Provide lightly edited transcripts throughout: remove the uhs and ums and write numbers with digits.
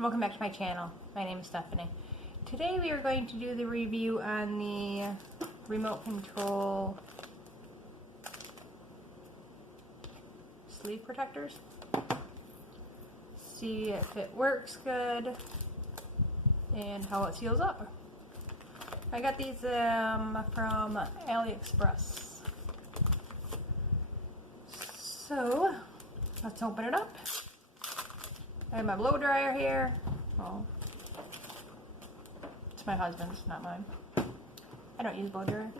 Welcome back to my channel. My name is Stephanie. Today we are going to do the review on the remote control sleeve protectors. See if it works good and how it seals up. I got these from AliExpress. So let's open it up. I have my blow dryer here. Oh, it's my husband's, not mine. I don't use blow dryer.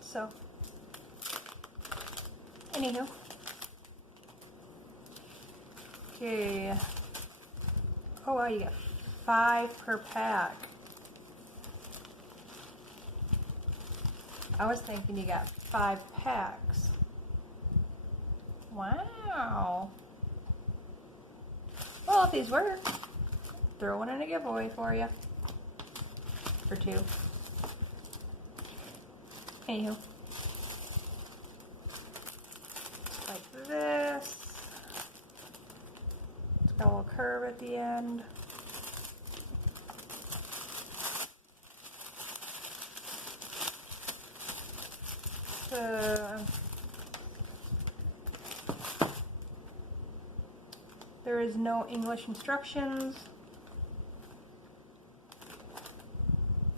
So, anywho. Okay. Oh wow, you get 5 per pack. I was thinking you got 5 packs. Wow. Well, if these work, throw one in a giveaway for you. For 2. Anywho. Just like this. It's got a little curve at the end. There is no English instructions.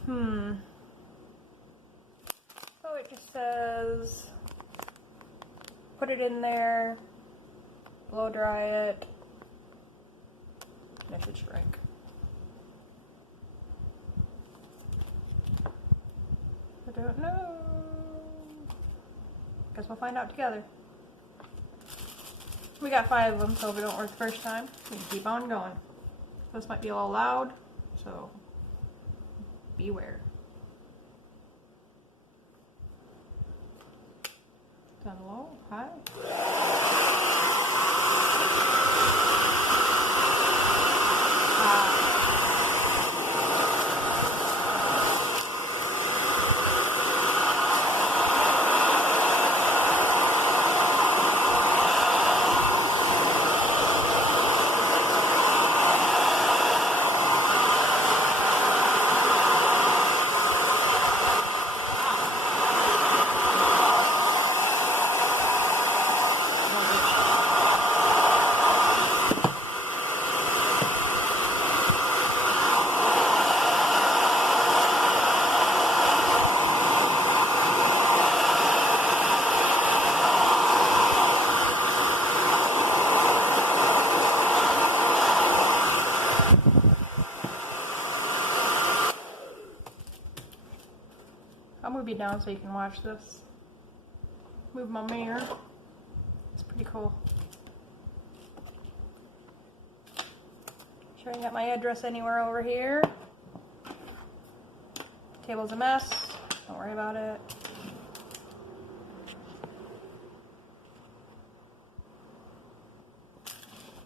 So it just says, put it in there, blow dry it, and it should shrink. I don't know. Guess we'll find out together. We got 5 of them, so if it don't work the first time, we can keep on going. This might be a little loud, so beware. Down low, high. I'll move you down so you can watch this. Move my mirror. It's pretty cool. Sure I got my address anywhere over here. Table's a mess. Don't worry about it.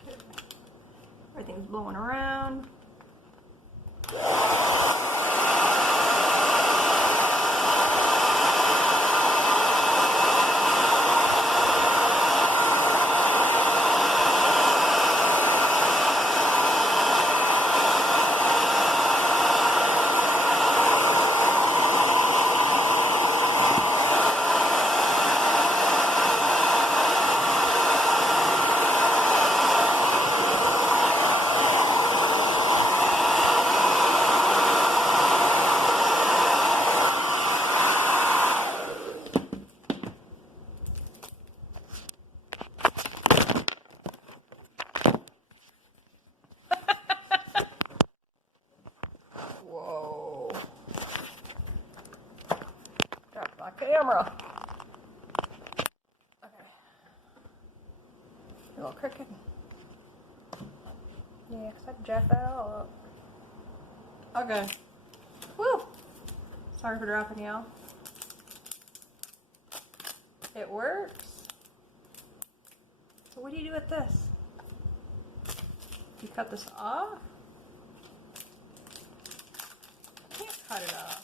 Okay. Everything's blowing around. Whoa. Dropped my camera. Okay. A little crooked. Yeah, because I jacked that all up. Okay. Woo! Sorry for dropping y'all. It works. So what do you do with this? You cut this off? Can't cut it off.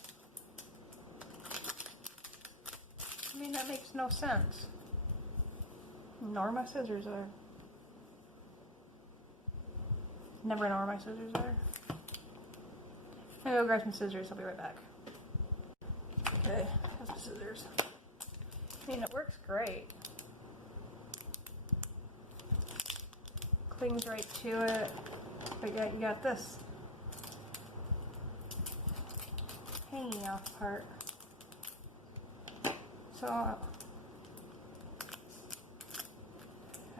I mean, that makes no sense. Nor my scissors are. Never know where my scissors are. I'm gonna go grab some scissors. I'll be right back. Okay, that's the scissors. I mean, it works great. Clings right to it, but yet you got this hanging off part. So I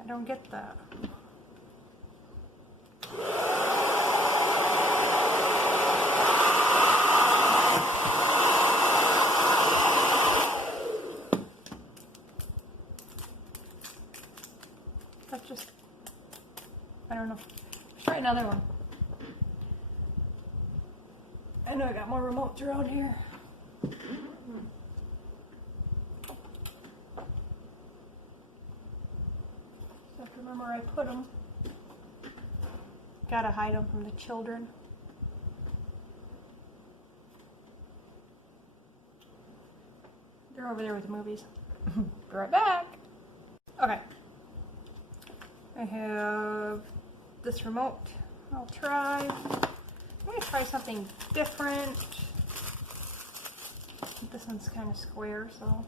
don't get that. That's just, I don't know. Let's try another one. I know I got more remotes around here. So I have to remember where I put them. Gotta hide them from the children. They're over there with the movies. Be right back. Okay. I have this remote. I'll try. I'm gonna try something different. This one's kind of square, so.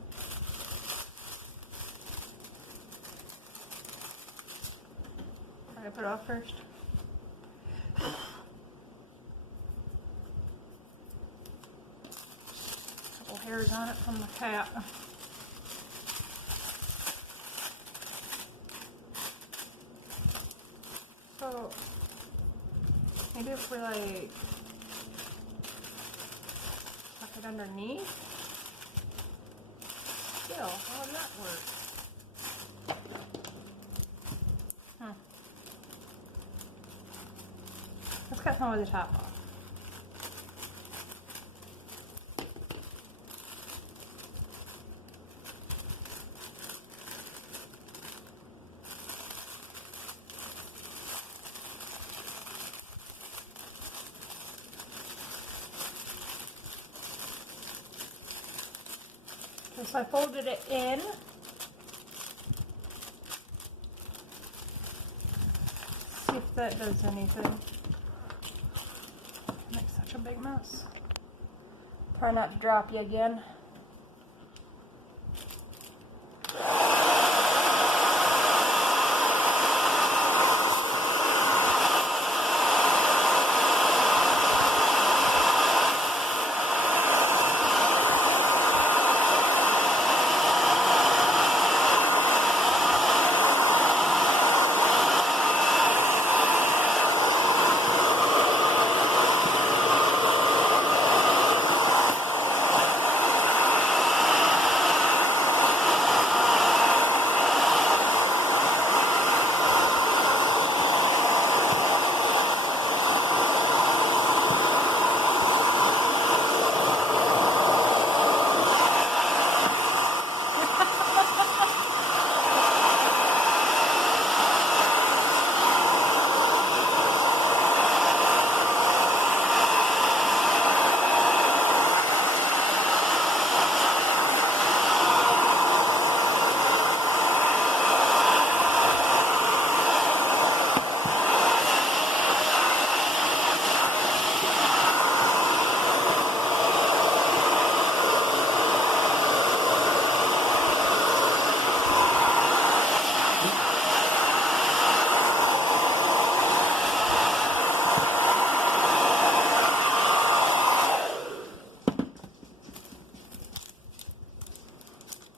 I put it off first. Couple hairs on it from the cat. So maybe if we like tuck it underneath. Still, how would that work? Let's cut some of the top off. So I folded it in. See if that does anything. Makes such a big mess. Try not to drop you again.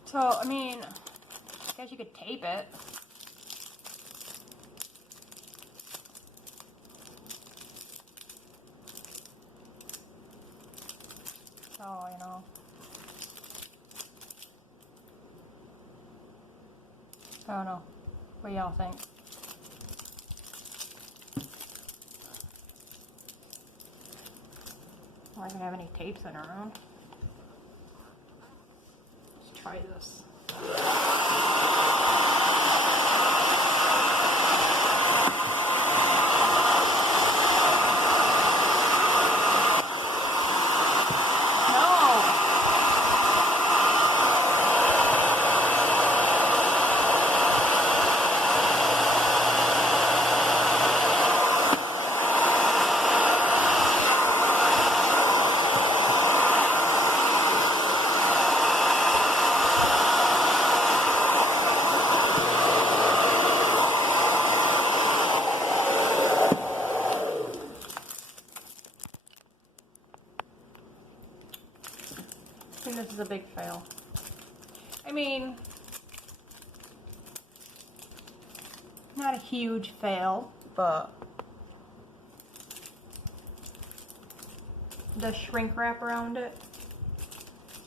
So, I mean, I guess you could tape it. So, you know. I don't know. What do y'all think? I'm not gonna have any tapes in around. Let's try this. think this is a big fail. I mean, not a huge fail, but the shrink wrap around it,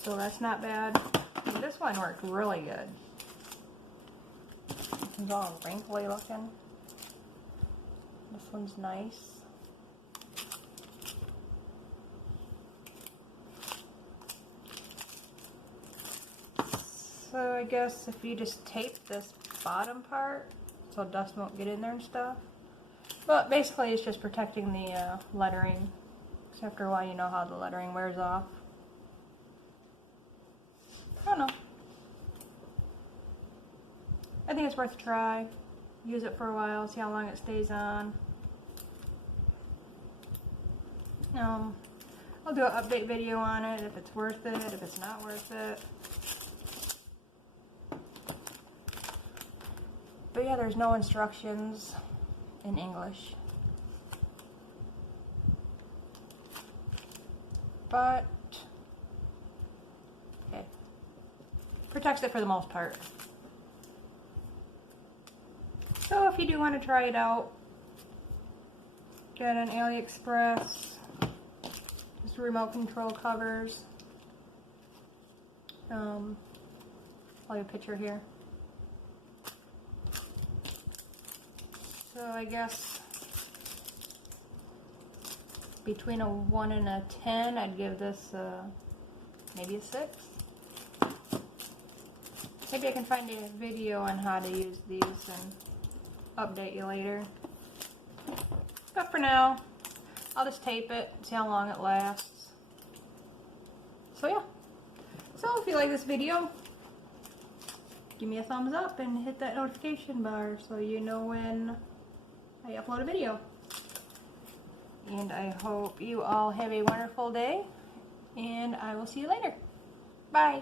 so that's not bad. And this one worked really good. This one's all wrinkly looking. This one's nice. So I guess if you just tape this bottom part so dust won't get in there and stuff. But basically it's just protecting the lettering. Because after a while you know how the lettering wears off. I don't know. I think it's worth a try. Use it for a while, see how long it stays on. I'll do an update video on it, if it's worth it, if it's not worth it. But yeah, there's no instructions in English. But, okay. Protects it for the most part. So if you do want to try it out, get an AliExpress. Just remote control covers. I'll have a picture here. So I guess between a 1 and a 10, I'd give this maybe a 6. Maybe I can find a video on how to use these and update you later. But for now, I'll just tape it, see how long it lasts. So yeah. So if you like this video, give me a thumbs up and hit that notification bar so you know when I upload a video. And I hope you all have a wonderful day, and I will see you later. Bye.